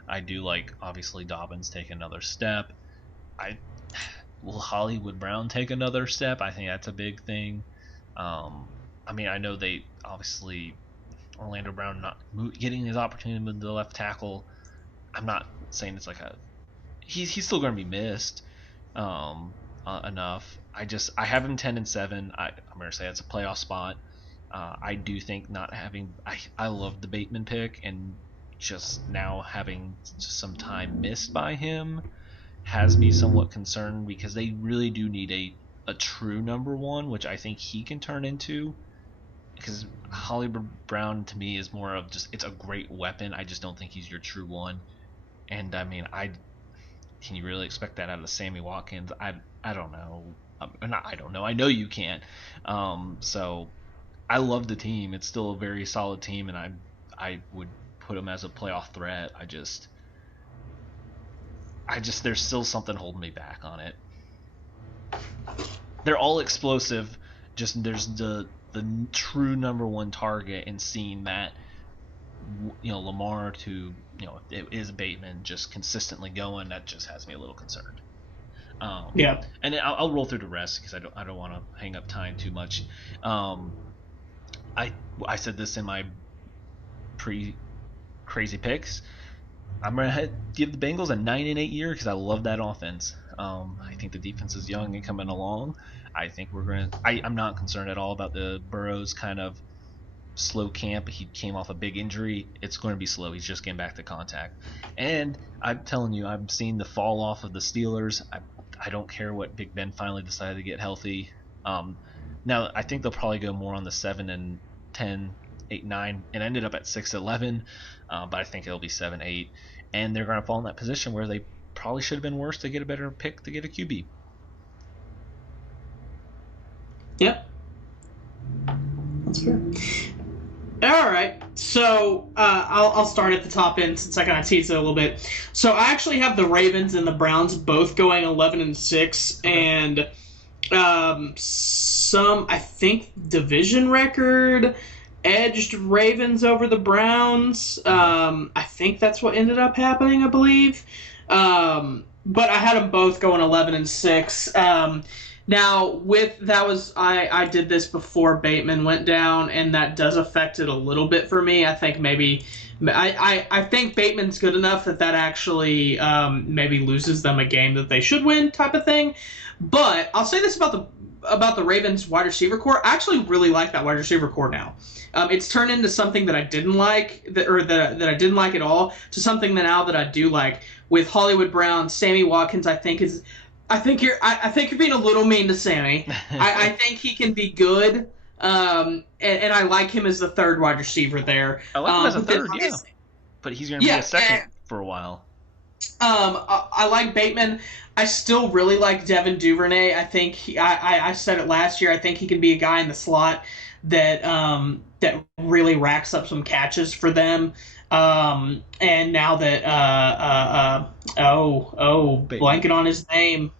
I do like obviously Dobbins take another step. Will Hollywood Brown take another step? I think that's a big thing. I mean, I know they obviously Orlando Brown not getting his opportunity with the left tackle. I'm not saying it's like he's still going to be missed enough. I have him 10-7. I'm going to say that's a playoff spot. I do think not having I love the Bateman pick, and just now having just some time missed by him has me somewhat concerned because they really do need a true number one, which I think he can turn into. Because Hollywood Brown to me is more of just it's a great weapon. I just don't think he's your true one. And I mean, can you really expect that out of Sammy Watkins? I don't know. I don't know. I know you can't. So I love the team. It's still a very solid team, and I would put them as a playoff threat. I just there's still something holding me back on it. They're all explosive. Just there's the true number one target, and seeing that Lamar to, if it is Bateman just consistently going, that just has me a little concerned. Yeah. And I'll roll through the rest because I don't want to hang up time too much. I said this in my crazy picks. I'm gonna give the Bengals a 9-8 year because I love that offense. I think the defense is young and coming along. I think I'm not concerned at all about the Burrows kind of slow camp. He came off a big injury. It's going to be slow. He's just getting back to contact. And I'm telling you, I'm seeing the fall off of the Steelers. I don't care what Big Ben finally decided to get healthy. Now I think they'll probably go more on the 7-10, 8-9, and ended up at 6-11. But I think it'll be 7-8, and they're going to fall in that position where they probably should have been worse to get a better pick to get a QB. Yep. That's fair. All right, so I'll start at the top end since I kind of teased it a little bit. So I actually have the Ravens and the Browns both going 11-6, and some, I think, division record edged Ravens over the Browns. I think that's what ended up happening, I believe. But I had them both going 11-6. Now, I did this before Bateman went down, and that does affect it a little bit for me. I think I think Bateman's good enough that actually maybe loses them a game that they should win, type of thing. But I'll say this about the Ravens wide receiver core. I actually really like that wide receiver core now. It's turned into something that I didn't like, that I didn't like at all, to something now that I do like. With Hollywood Brown, Sammy Watkins, I think you're being a little mean to Sammy. I think he can be good, and I like him as the third wide receiver there. I like him as a third, yeah. But he's going to be a second for a while. I like Bateman. I still really like Devin Duvernay. I think I said it last year. I think he can be a guy in the slot that really racks up some catches for them. And now that blanking on his name.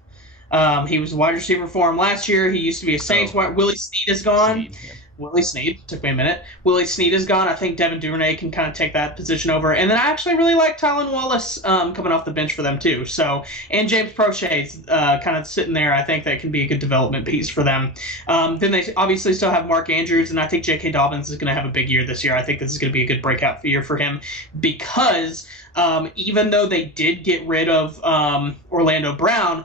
He was a wide receiver for him last year. He used to be a Saints. Willie Snead is gone. Willie Snead. Took me a minute. Willie Snead is gone. I think Devin Duvernay can kind of take that position over. And then I actually really like Tylan Wallace coming off the bench for them too. So, and James Prochet's kind of sitting there. I think that can be a good development piece for them. Then they obviously still have Mark Andrews, and I think J.K. Dobbins is going to have a big year this year. I think this is going to be a good breakout year for him because even though they did get rid of Orlando Brown,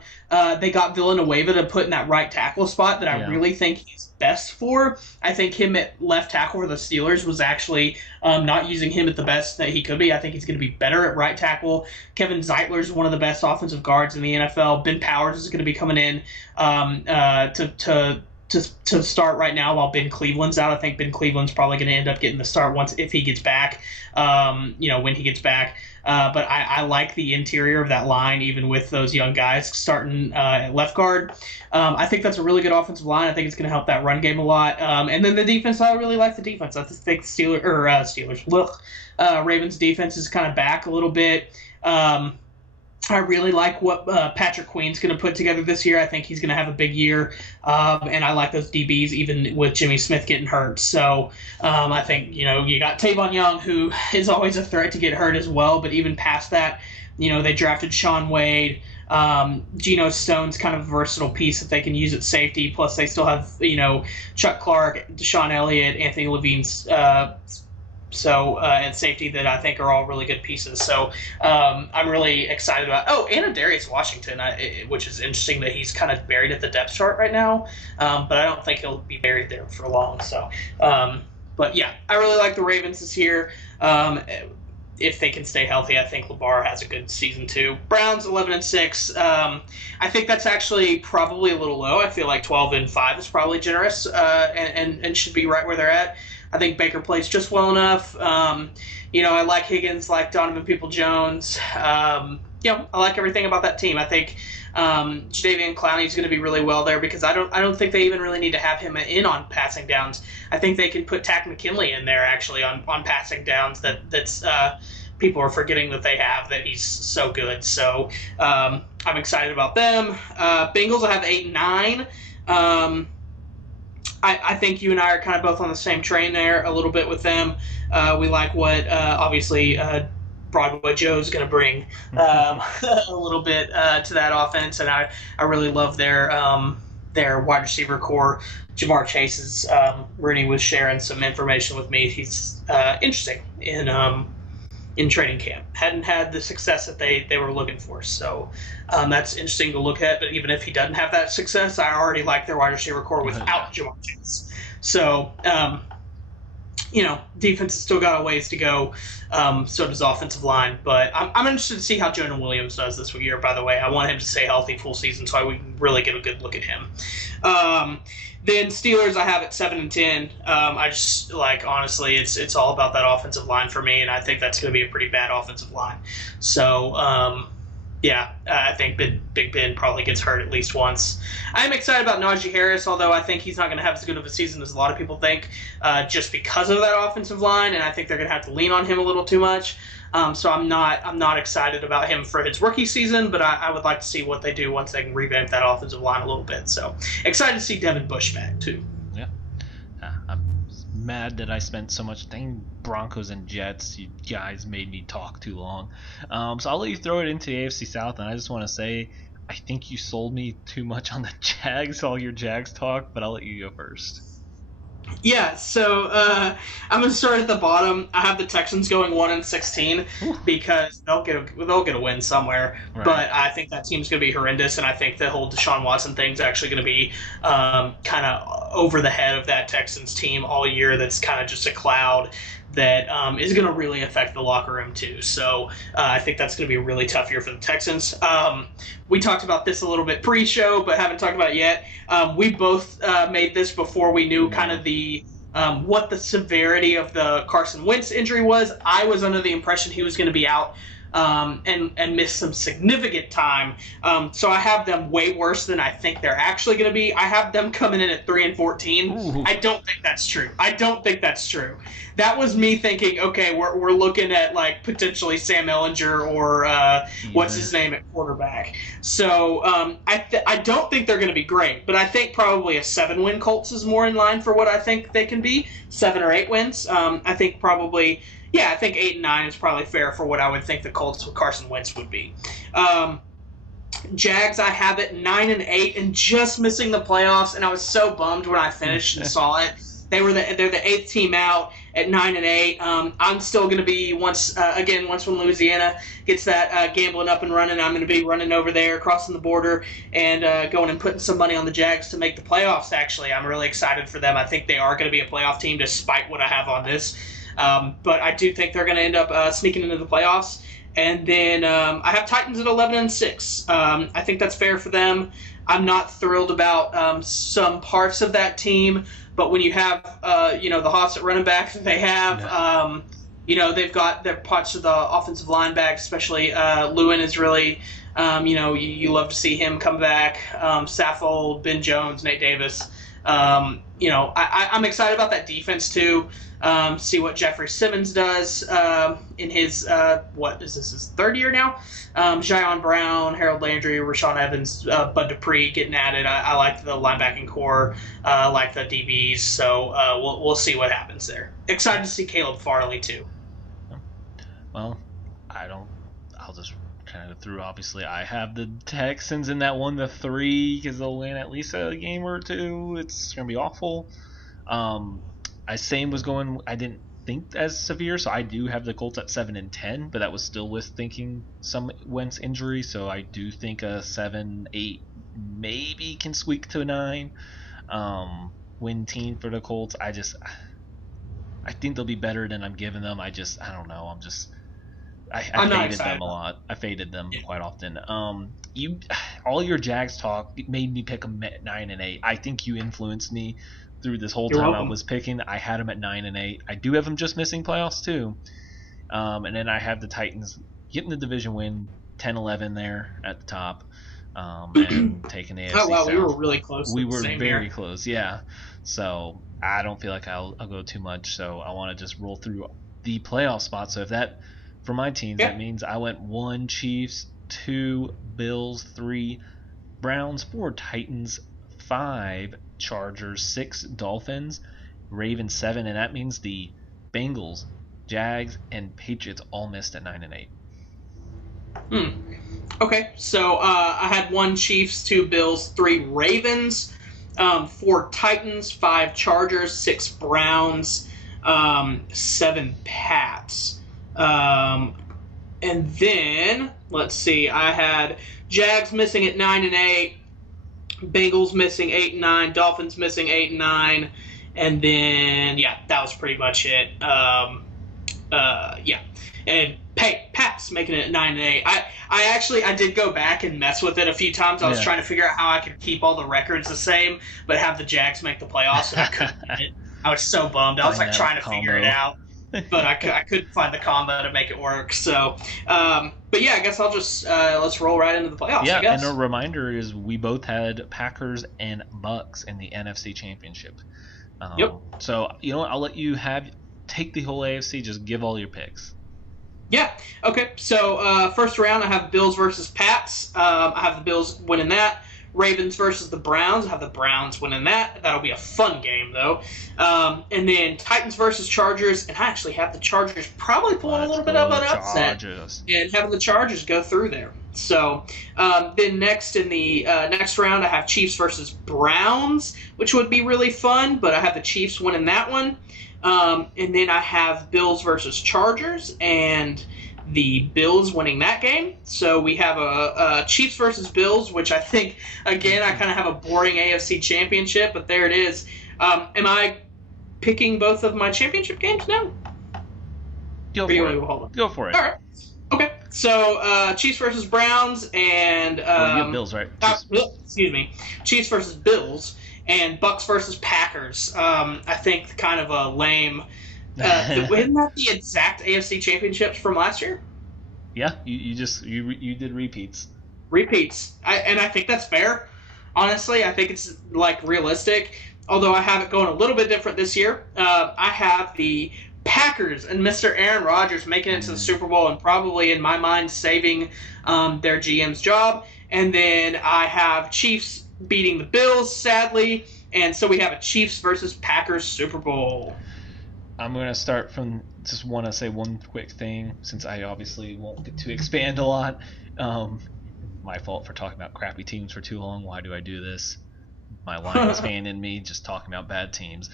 they got Villanueva to put in that right tackle spot that I really think he's best for. I think him at left tackle for the Steelers was actually not using him at the best that he could be. I think he's going to be better at right tackle. Kevin Zeitler is one of the best offensive guards in the NFL. Ben Powers is going to be coming in to start right now while Ben Cleveland's out. I think Ben Cleveland's probably going to end up getting the start if he gets back, when he gets back. But I like the interior of that line, even with those young guys starting at left guard. I think that's a really good offensive line. I think it's going to help that run game a lot. And then the defense, I really like the defense. I think Ravens defense is kind of back a little bit. I really like what Patrick Queen's going to put together this year. I think he's going to have a big year, and I like those DBs even with Jimmy Smith getting hurt. So I think, you got Tavon Young, who is always a threat to get hurt as well, but even past that, they drafted Sean Wade. Geno Stone's kind of a versatile piece that they can use at safety, plus they still have, Chuck Clark, Deshaun Elliott, Anthony Levine's and safety that I think are all really good pieces. So I'm really excited about. Oh, and Darius Washington, which is interesting that he's kind of buried at the depth chart right now, but I don't think he'll be buried there for long. So, but yeah, I really like the Ravens this year. If they can stay healthy, I think LeVar has a good season too. Browns 11-6. I think that's actually probably a little low. I feel like 12-5 is probably generous and should be right where they're at. I think Baker plays just well enough. I like Higgins, like Donovan People-Jones. I like everything about that team. I think Jadeveon Clowney is going to be really well there because I don't think they even really need to have him in on passing downs. I think they can put Tack McKinley in there actually on passing downs that's people are forgetting that they have, that he's so good. So I'm excited about them. Bengals will have 8-9. I think you and I are kind of both on the same train there a little bit with them. We like what obviously Broadway Joe's going to bring a little bit to that offense, and I really love their wide receiver core. Jamar Chase is Rooney was sharing some information with me. He's interesting in training camp. Hadn't had the success that they were looking for, so that's interesting to look at. But even if he doesn't have that success, I already like their wide receiver core without Jamar Chase. So defense has still got a ways to go. So does offensive line. But I'm interested to see how Jonah Williams does this year, by the way. I want him to stay healthy full season so we can really get a good look at him. Then Steelers, I have at 7-10. I just honestly, it's all about that offensive line for me, and I think that's going to be a pretty bad offensive line. So I think Big Ben probably gets hurt at least once. I am excited about Najee Harris, although I think he's not going to have as good of a season as a lot of people think, just because of that offensive line, and I think they're going to have to lean on him a little too much. So I'm not excited about him for his rookie season, but I would like to see what they do once they can revamp that offensive line a little bit. So excited to see Devin Bush back too. Yeah, I'm mad that I spent so much. Dang Broncos and Jets, you guys made me talk too long. So I'll let you throw it into the AFC South, and I just want to say I think you sold me too much on the Jags, all your Jags talk, but I'll let you go first. Yeah, so I'm gonna start at the bottom. I have the Texans going 1-16 because they'll get a win somewhere. Right. But I think that team's gonna be horrendous, and I think the whole Deshaun Watson thing's actually gonna be kind of over the head of that Texans team all year. That's kind of just a cloud that is going to really affect the locker room too. So I think that's going to be a really tough year for the Texans. We talked about this a little bit pre-show, but haven't talked about it yet. We both made this before we knew kind of the what the severity of the Carson Wentz injury was. I was under the impression he was going to be out and miss some significant time. So I have them way worse than I think they're actually going to be. I have them coming in at 3-14. Ooh. I don't think that's true. That was me thinking, okay, we're looking at potentially Sam Ellinger or what's his name at quarterback. So I don't think they're going to be great, but I think probably a 7-win Colts is more in line for what I think they can be. 7 or 8 wins. I think probably. Yeah, I think 8-9 is probably fair for what I would think the Colts with Carson Wentz would be. Jags, I have it 9-8 and just missing the playoffs, and I was so bummed when I finished and saw it. They're the 8th team out at 9-8. I'm still going to be once when Louisiana gets that gambling up and running, I'm going to be running over there, crossing the border, and going and putting some money on the Jags to make the playoffs. Actually, I'm really excited for them. I think they are going to be a playoff team, despite what I have on this. But I do think they're going to end up sneaking into the playoffs. And then I have Titans at 11-6. I think that's fair for them. I'm not thrilled about some parts of that team, but when you have the Hawks at running back that they have, they've got their parts of the offensive line back, especially Lewin is really, you love to see him come back. Saffold, Ben Jones, Nate Davis. I'm excited about that defense too. See what Jeffrey Simmons does in his his third year now? Jayon Brown, Harold Landry, Rashawn Evans, Bud Dupree getting at it. I like the linebacking core. I like the DBs. So we'll see what happens there. Excited to see Caleb Farley too. Well, I'll just kind of through. Obviously, I have the Texans in that 1-3 because they'll win at least a game or two. It's gonna be awful. Same was going. I didn't think as severe, so I do have the Colts at 7-10, but that was still with thinking some Wentz injury. So I do think a 7-8 maybe can squeak to a 9 win team for the Colts. I think they'll be better than I'm giving them. I don't know. I faded them a lot. I faded them quite often. All your Jags talk made me pick them at 9-8. I think you influenced me through this whole time I was picking. I had them at 9-8. I do have them just missing playoffs too. And then I have the Titans getting the division win, 10-11 there at the top, and taking the AFC South. We were really close. We were very close, yeah. So I don't feel like I'll go too much. So I want to just roll through the playoff spots. So if that, for my teams, that means I went 1 Chiefs, 2 Bills, 3 Browns, 4 Titans, 5 Chargers, 6 Dolphins, Ravens 7, and that means the Bengals, Jags, and Patriots all missed at 9 and 8. Okay, so I had 1 Chiefs, 2 Bills, 3 Ravens, 4 Titans, 5 Chargers, 6 Browns, 7 Pats. And then, let's see, I had Jags missing at 9 and 8, Bengals missing 8 and 9, Dolphins missing 8 and 9, and then, yeah, that was pretty much it. Yeah. And Pats making it 9 and 8. I did go back and mess with it a few times. I was trying to figure out how I could keep all the records the same, but have the Jags make the playoffs, and I couldn't get it. I was so bummed. I was like trying to figure it out, but I couldn't find the combo to make it work. So, but yeah, I guess I'll just let's roll right into the playoffs. Yeah, I guess. and a reminder is we both had Packers and Bucks in the NFC Championship. Yep. So you know what? I'll let you take the whole AFC. Just give all your picks. Yeah. Okay. So first round, I have Bills versus Pats. I have the Bills winning that. Ravens versus the Browns. I have the Browns winning that. That'll be a fun game, though. And then Titans versus Chargers. And I actually have the Chargers probably pulling a little bit of an upset. And having the Chargers go through there. So then next in the next round, I have Chiefs versus Browns, which would be really fun. But I have the Chiefs winning that one. And then I have Bills versus Chargers, and the Bills winning that game. So we have a Chiefs versus Bills, which I think, again, I kind of have a boring AFC championship, but there it is. Am I picking both of my championship games now? Go for it. All right. Okay. So Chiefs versus Browns, and you have Bills, right? excuse me. Chiefs versus Bills. And Bucks versus Packers. I think kind of a lame. Isn't that the exact AFC championships from last year? Yeah, you did repeats. Repeats, and I think that's fair. Honestly, I think it's like realistic. Although I have it going a little bit different this year. I have the Packers and Mr. Aaron Rodgers making it to the Super Bowl and probably in my mind saving their GM's job. And then I have Chiefs beating the Bills, sadly, and so we have a Chiefs versus Packers Super Bowl. I'm going to start from just want to say one quick thing, since I obviously won't get to expand a lot. My fault for talking about crappy teams for too long. Why do I do this? My Lions fan in me just talking about bad teams.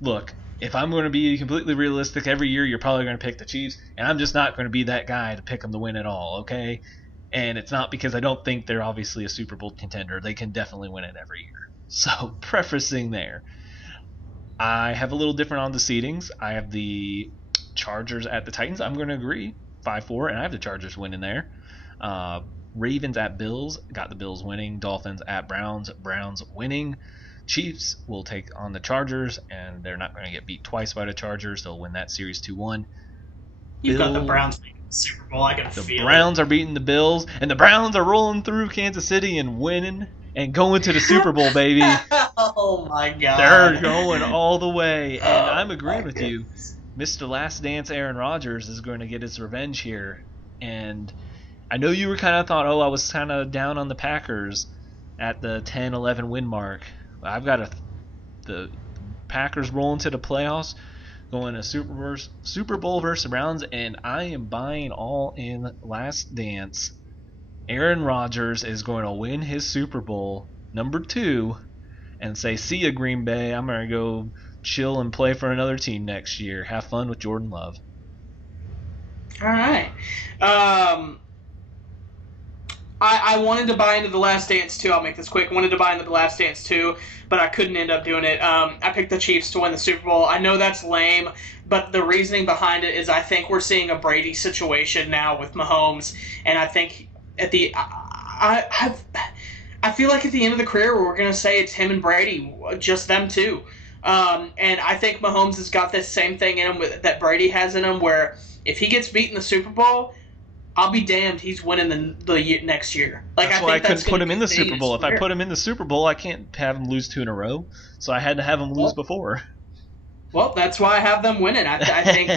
Look, if I'm going to be completely realistic, every year you're probably going to pick the Chiefs, and I'm just not going to be that guy to pick them to win at all, okay? And it's not because I don't think they're obviously a Super Bowl contender. They can definitely win it every year. So, prefacing there. I have a little different on the seedings. I have the Chargers at the Titans. I'm going to agree. 5-4, and I have the Chargers winning there. Ravens at Bills. Got the Bills winning. Dolphins at Browns. Browns winning. Chiefs will take on the Chargers, and they're not going to get beat twice by the Chargers. They'll win that series 2-1. You've got the Browns making the Super Bowl. I can feel it. The Browns are beating the Bills, and the Browns are rolling through Kansas City and winning and going to the Super Bowl, baby. Oh, my God. They're going all the way, and I'm agreeing with you. Mr. Last Dance Aaron Rodgers is going to get his revenge here. And I know you were kind of thought, I was kind of down on the Packers at the 10-11 win mark. I've got the Packers rolling to the playoffs, going to Super Bowl versus the Browns, and I am buying all in Last Dance. Aaron Rodgers is going to win his Super Bowl number 2 and say, see ya, Green Bay. I'm going to go chill and play for another team next year. Have fun with Jordan Love. All right. I wanted to buy into The Last Dance too. I'll make this quick. I wanted to buy into The Last Dance too, but I couldn't end up doing it. I picked the Chiefs to win the Super Bowl. I know that's lame, but the reasoning behind it is I think we're seeing a Brady situation now with Mahomes, and I think at the I feel like at the end of the career we're going to say it's him and Brady, just them two. And I think Mahomes has got this same thing in him that Brady has in him, where if he gets beat in the Super Bowl, I'll be damned he's winning the next year. Like, that's why I couldn't put him in the Super Bowl. If I put him in the Super Bowl, I can't have him lose 2 in a row. So I had to have him lose before. Well, that's why I have them winning. I think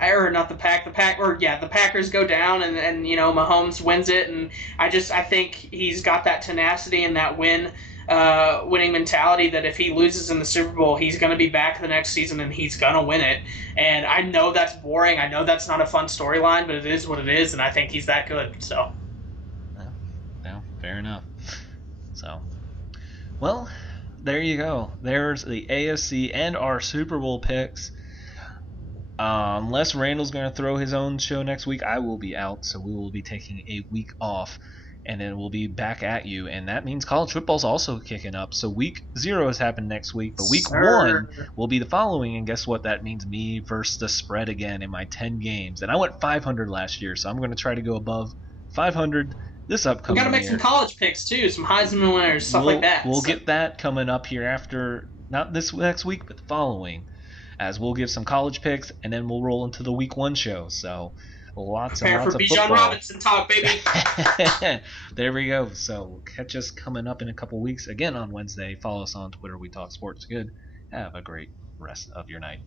or not the Packers go down and Mahomes wins it, and I think he's got that tenacity and that winning mentality that if he loses in the Super Bowl, he's going to be back the next season and he's going to win it. And I know that's boring. I know that's not a fun storyline, but it is what it is, and I think he's that good. So, yeah, fair enough. So, well, there you go. There's the AFC and our Super Bowl picks. Unless Randall's going to throw his own show next week, I will be out, so we will be taking a week off, and then we'll be back at you. And that means college football's also kicking up. So week 0 has happened next week, but week 1 will be the following. And guess what? That means me versus the spread again in my 10 games. And I went 500 last year, so I'm going to try to go above 500 this upcoming year. We got to make some college picks too, some Heisman winners, stuff like that. We'll get that coming up here after, not this next week, but the following, as we'll give some college picks, and then we'll roll into the week 1 show. So lots and lots of football. Bijan Robinson talk, baby. There we go. So catch us coming up in a couple weeks again on Wednesday. Follow us on Twitter. We Talk Sports Good. Have a great rest of your night.